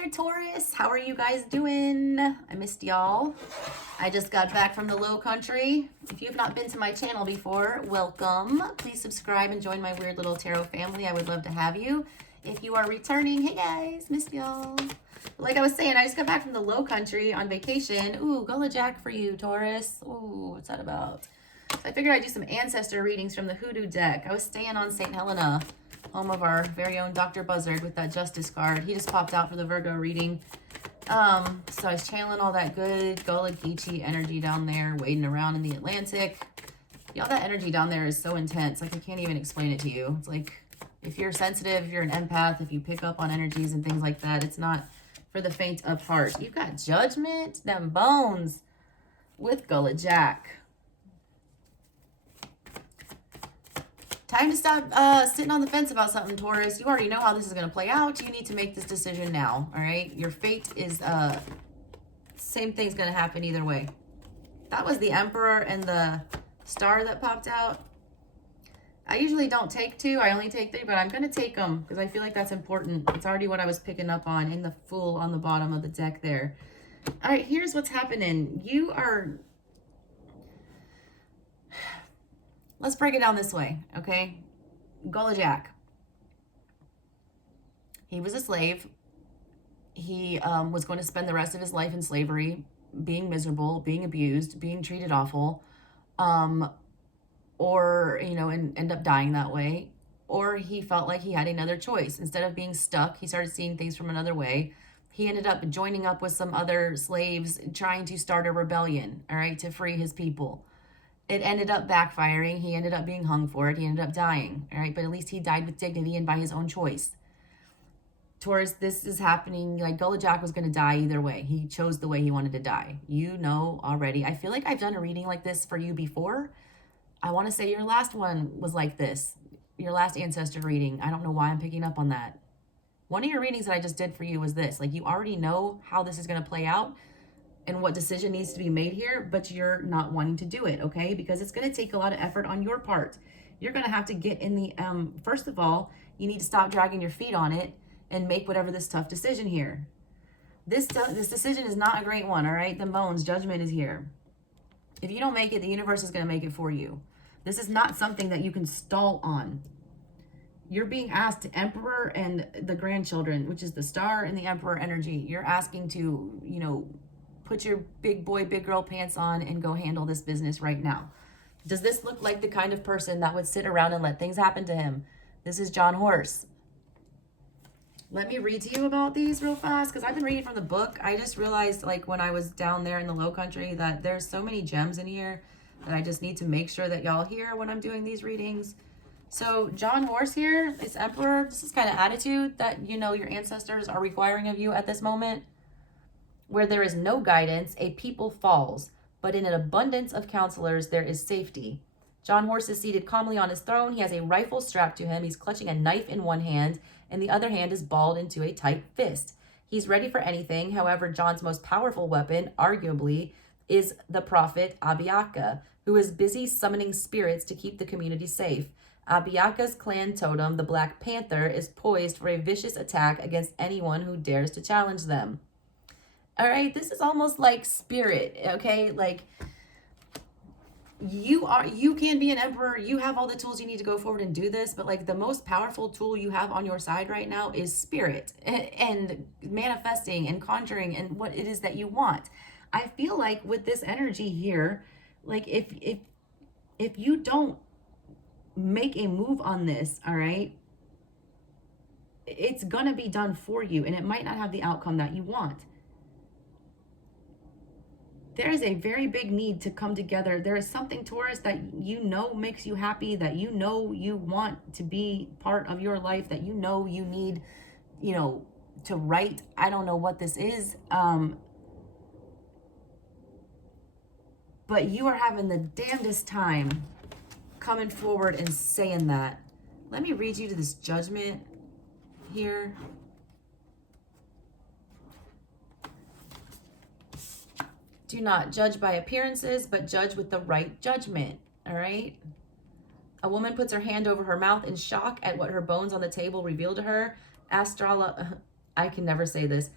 there, Taurus. How are you guys doing? I missed y'all. I just got back from the low country. If you have not been to my channel before, welcome. Please subscribe and join my weird little tarot family. I would love to have you. If you are returning, hey guys, missed y'all. Like I was saying, I just got back from the low country on vacation. Ooh, Gullah Jack for you, Taurus. Ooh, what's that about? So I figured I'd do some ancestor readings from the Hoodoo deck. I was staying on St. Helena, home of our very own Dr. Buzzard with that Justice card. He just popped out for the Virgo reading. So I was channeling all that good Gullah Geechee energy down there, wading around in the Atlantic. Y'all, that energy down there is so intense. Like, I can't even explain it to you. It's like, if you're sensitive, if you're an empath, if you pick up on energies and things like that, it's not for the faint of heart. You've got Judgment, them bones with Gullah Jack. Time to stop sitting on the fence about something, Taurus. You already know how this is going to play out. You need to make this decision now, all right? Your fate is, same thing's going to happen either way. That was the Emperor and the Star that popped out. I usually don't take two. I only take three, but I'm going to take them because I feel like that's important. It's already what I was picking up on in the Fool on the bottom of the deck there. All right, here's what's happening. You are... Let's break it down this way, okay? Gullah Jack. He was a slave. He was going to spend the rest of his life in slavery, being miserable, being abused, being treated awful, or, you know, and end up dying that way. Or he felt like he had another choice. Instead of being stuck, he started seeing things from another way. He ended up joining up with some other slaves, trying to start a rebellion, all right, to free his people. It ended up backfiring. He ended up being hung for it. He ended up dying, all right? But at least he died with dignity and by his own choice. Taurus, this is happening. Like, Gullah Jack was going to die either way. He chose the way he wanted to die. You know already. I feel like I've done a reading like this for you before. I want to say your last one was like this. Your last ancestor reading. I don't know why I'm picking up on that. One of your readings that I just did for you was this. Like, you already know how this is going to play out and what decision needs to be made here, but you're not wanting to do it, okay? Because it's going to take a lot of effort on your part. You're going to have to get in the, first of all, you need to stop dragging your feet on it and make whatever this tough decision here. This decision is not a great one, all right? The bones, Judgment is here. If you don't make it, the universe is going to make it for you. This is not something that you can stall on. You're being asked to Emperor and the grandchildren, which is the Star and the Emperor energy. You're asking to, you know, put your big boy, big girl pants on and go handle this business right now. Does this look like the kind of person that would sit around and let things happen to him? This is John Horse. Let me read to you about these real fast because I've been reading from the book. I just realized, like, when I was down there in the Low Country, that there's so many gems in here that I just need to make sure that y'all hear when I'm doing these readings. So John Horse here, this Emperor, this is kind of attitude that, you know, your ancestors are requiring of you at this moment. Where there is no guidance, a people falls, but in an abundance of counselors, there is safety. John Horse is seated calmly on his throne. He has a rifle strapped to him. He's clutching a knife in one hand, and the other hand is balled into a tight fist. He's ready for anything. However, John's most powerful weapon, arguably, is the prophet Abiaka, who is busy summoning spirits to keep the community safe. Abiaka's clan totem, the Black Panther, is poised for a vicious attack against anyone who dares to challenge them. All right, this is almost like spirit, okay? Like, you can be an emperor. You have all the tools you need to go forward and do this, but like the most powerful tool you have on your side right now is spirit and manifesting and conjuring and what it is that you want. I feel like with this energy here, like if you don't make a move on this, all right, it's gonna be done for you and it might not have the outcome that you want. There is a very big need to come together. There is something, Taurus, that you know makes you happy, that you know you want to be part of your life, that you know you need, you know, to write. I don't know what this is. But you are having the damnedest time coming forward and saying that. Let me read you to this Judgment here. Do not judge by appearances, but judge with the right judgment, all right? A woman puts her hand over her mouth in shock at what her bones on the table reveal to her. I can never say this.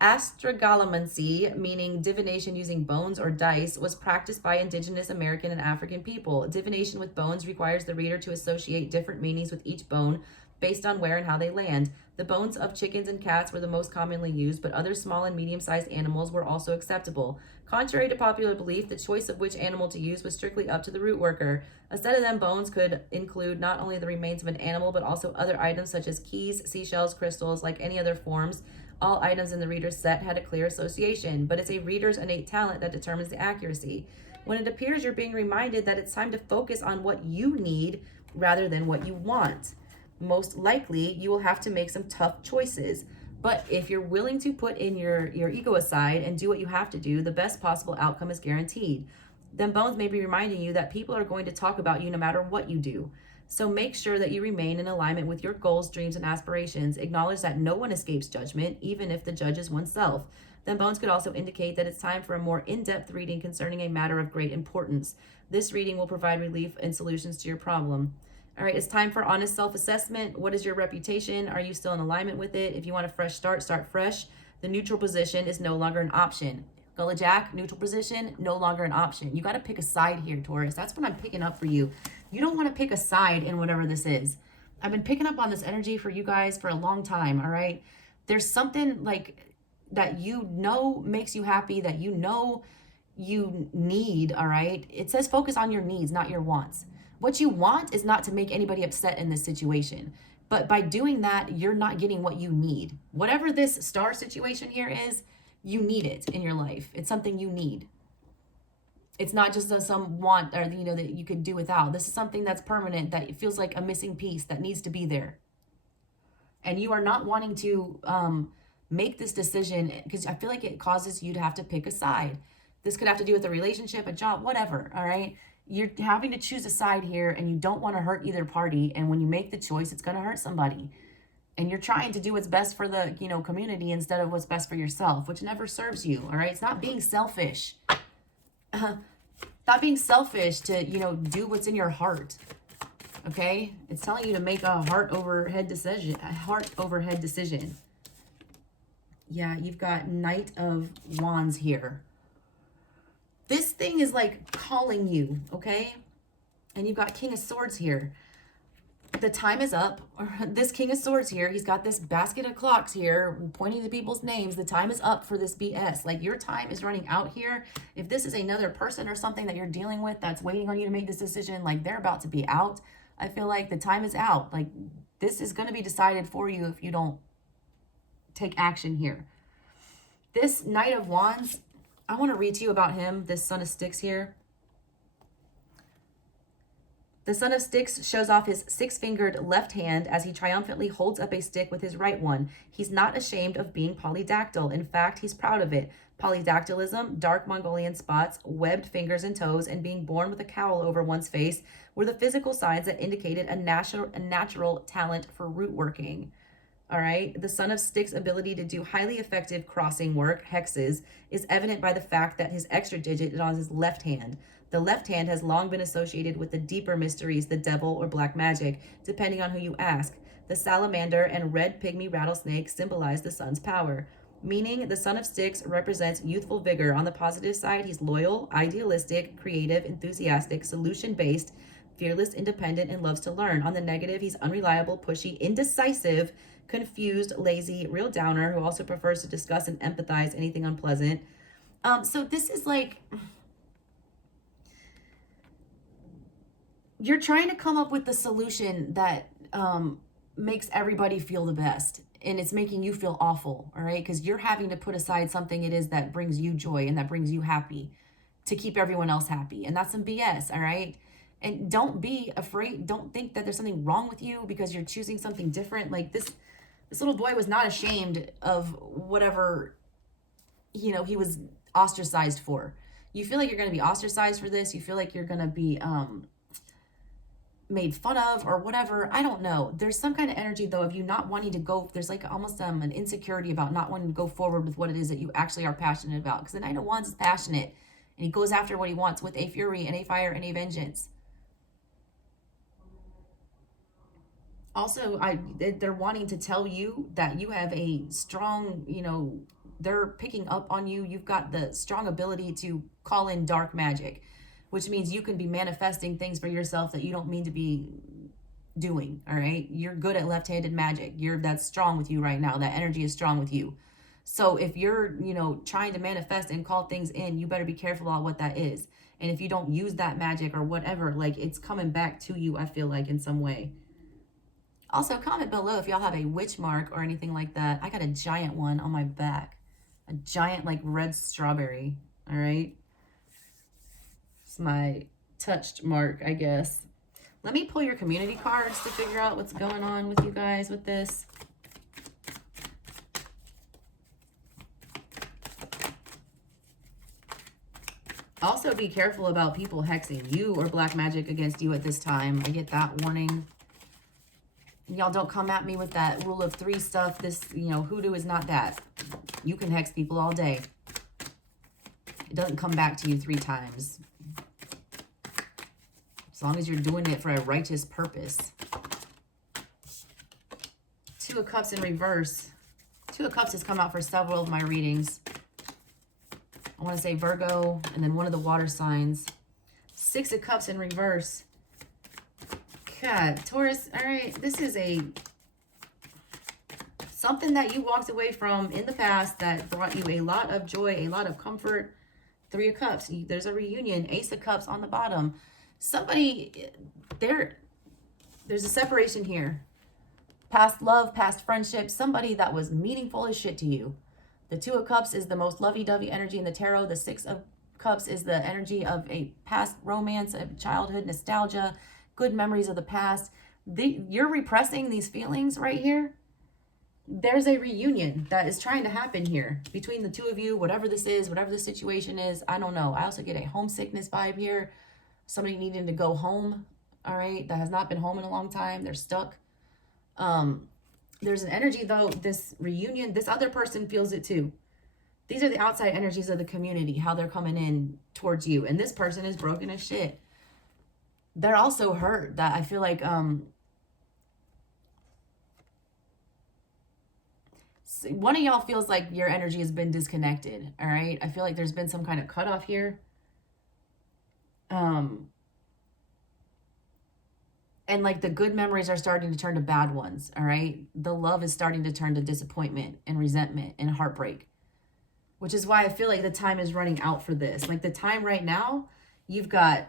Astrogalomancy, meaning divination using bones or dice, was practiced by indigenous American and African people. Divination with bones requires the reader to associate different meanings with each bone based on where and how they land. The bones of chickens and cats were the most commonly used, but other small and medium-sized animals were also acceptable. Contrary to popular belief, the choice of which animal to use was strictly up to the root worker. A set of them bones could include not only the remains of an animal, but also other items such as keys, seashells, crystals, like any other forms. All items in the reader's set had a clear association, but it's a reader's innate talent that determines the accuracy. When it appears, you're being reminded that it's time to focus on what you need rather than what you want. Most likely, you will have to make some tough choices. But if you're willing to put in your ego aside and do what you have to do, the best possible outcome is guaranteed. Then bones may be reminding you that people are going to talk about you no matter what you do. So make sure that you remain in alignment with your goals, dreams, and aspirations. Acknowledge that no one escapes judgment, even if the judge is oneself. Then bones could also indicate that it's time for a more in-depth reading concerning a matter of great importance. This reading will provide relief and solutions to your problem. All right, it's time for honest self-assessment. What is your reputation? Are you still in alignment with it? If you want a fresh start, start fresh. The neutral position is no longer an option. Gullah Jack, neutral position, no longer an option. You got to pick a side here, Taurus. That's what I'm picking up for you. You don't want to pick a side in whatever this is. I've been picking up on this energy for you guys for a long time, all right? There's something like that you know makes you happy, that you know you need, all right? It says focus on your needs, not your wants. What you want is not to make anybody upset in this situation. But by doing that, you're not getting what you need. Whatever this star situation here is, you need it in your life. It's something you need. It's not just some want or that you could do without. This is something that's permanent, that it feels like a missing piece that needs to be there. And you are not wanting to make this decision because I feel like it causes you to have to pick a side. This could have to do with a relationship, a job, whatever, all right? You're having to choose a side here and you don't want to hurt either party. And when you make the choice, it's going to hurt somebody. And you're trying to do what's best for the, community instead of what's best for yourself, which never serves you, all right? It's not being selfish. Not being selfish to, do what's in your heart, okay? It's telling you to make a heart overhead decision. Yeah, you've got Knight of Wands here. This thing is like calling you, okay? And you've got King of Swords here. The time is up. This King of Swords here, he's got this basket of clocks here pointing to people's names. The time is up for this BS. Like, your time is running out here. If this is another person or something that you're dealing with that's waiting on you to make this decision, like, they're about to be out. I feel like the time is out. Like, this is going to be decided for you if you don't take action here. This Knight of Wands, I want to read to you about him, this Son of Sticks here. The Son of Sticks shows off his six-fingered left hand as he triumphantly holds up a stick with his right one. He's not ashamed of being polydactyl. In fact, he's proud of it. Polydactylism, dark Mongolian spots, webbed fingers and toes, and being born with a cowl over one's face were the physical signs that indicated a natural talent for root working. All right. The Son of Sticks' ability to do highly effective crossing work, hexes, is evident by the fact that his extra digit is on his left hand. The left hand has long been associated with the deeper mysteries, the devil or black magic, depending on who you ask. The salamander and red pygmy rattlesnake symbolize the sun's power, meaning the Son of Sticks represents youthful vigor. On the positive side, he's loyal, idealistic, creative, enthusiastic, solution-based, fearless, independent, and loves to learn. On the negative, he's unreliable, pushy, indecisive, confused, lazy, real downer, who also prefers to discuss and empathize anything unpleasant. So this is like, you're trying to come up with the solution that makes everybody feel the best, and it's making you feel awful, all right? Because you're having to put aside something it is that brings you joy and that brings you happy to keep everyone else happy, and that's some BS, all right? And don't be afraid. Don't think that there's something wrong with you because you're choosing something different. Like, this little boy was not ashamed of whatever, he was ostracized for. You feel like you're going to be ostracized for this. You feel like you're going to be made fun of or whatever. I don't know. There's some kind of energy, though, of you not wanting to go. There's like almost an insecurity about not wanting to go forward with what it is that you actually are passionate about. Because the Knight of Wands is passionate, and he goes after what he wants with a fury and a fire and a vengeance. Also, they're wanting to tell you that you have a strong, they're picking up on you. You've got the strong ability to call in dark magic, which means you can be manifesting things for yourself that you don't mean to be doing. All right, you're good at left-handed magic. That's strong with you right now. That energy is strong with you. So if you're, trying to manifest and call things in, you better be careful on what that is. And if you don't use that magic or whatever, like, it's coming back to you, I feel like, in some way. Also, comment below if y'all have a witch mark or anything like that. I got a giant one on my back. A giant, like, red strawberry. All right? It's my touched mark, I guess. Let me pull your community cards to figure out what's going on with you guys with this. Also, be careful about people hexing you or black magic against you at this time. I get that warning. Y'all don't come at me with that rule of 3 stuff. This, hoodoo is not that. You can hex people all day. It doesn't come back to you 3 times. As long as you're doing it for a righteous purpose. 2 of Cups in reverse. 2 of Cups has come out for several of my readings. I want to say Virgo and then one of the water signs. 6 of Cups in reverse. God, Taurus, all right, this is something that you walked away from in the past that brought you a lot of joy, a lot of comfort. 3 of Cups, there's a reunion. Ace of Cups on the bottom. Somebody, there's a separation here. Past love, past friendship, somebody that was meaningful as shit to you. The 2 of Cups is the most lovey-dovey energy in the tarot. The 6 of Cups is the energy of a past romance, of childhood nostalgia, good memories of the past. You're repressing these feelings right here. There's a reunion that is trying to happen here between the 2 of you, whatever this is, whatever the situation is. I don't know. I also get a homesickness vibe here. Somebody needing to go home, all right, that has not been home in a long time. They're stuck. There's an energy, though, this reunion, this other person feels it too. These are the outside energies of the community, how they're coming in towards you. And this person is broken as shit. They're also hurt that I feel like one of y'all feels like your energy has been disconnected, all right? I feel like there's been some kind of cutoff here. And like the good memories are starting to turn to bad ones, all right? The love is starting to turn to disappointment and resentment and heartbreak, which is why I feel like the time is running out for this. Like the time right now, you've got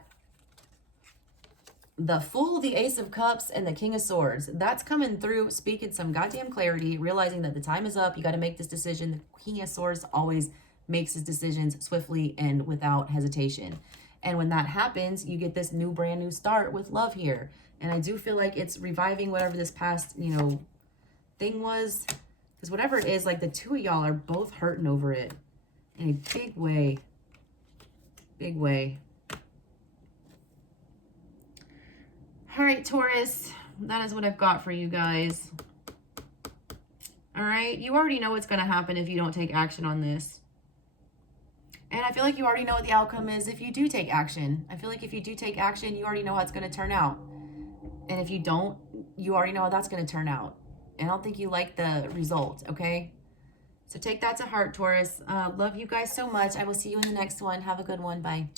the Fool, the Ace of Cups, and the King of Swords. That's coming through, speaking some goddamn clarity, realizing that the time is up. You got to make this decision. The King of Swords always makes his decisions swiftly and without hesitation. And when that happens, you get this new, brand new start with love here. And I do feel like it's reviving whatever this past, thing was. Because whatever it is, like the 2 of y'all are both hurting over it in a big way. Big way. All right, Taurus, that is what I've got for you guys. All right, you already know what's going to happen if you don't take action on this. And I feel like you already know what the outcome is if you do take action. I feel like if you do take action, you already know how it's going to turn out. And if you don't, you already know how that's going to turn out. And I don't think you like the result, okay? So take that to heart, Taurus. Love you guys so much. I will see you in the next one. Have a good one. Bye.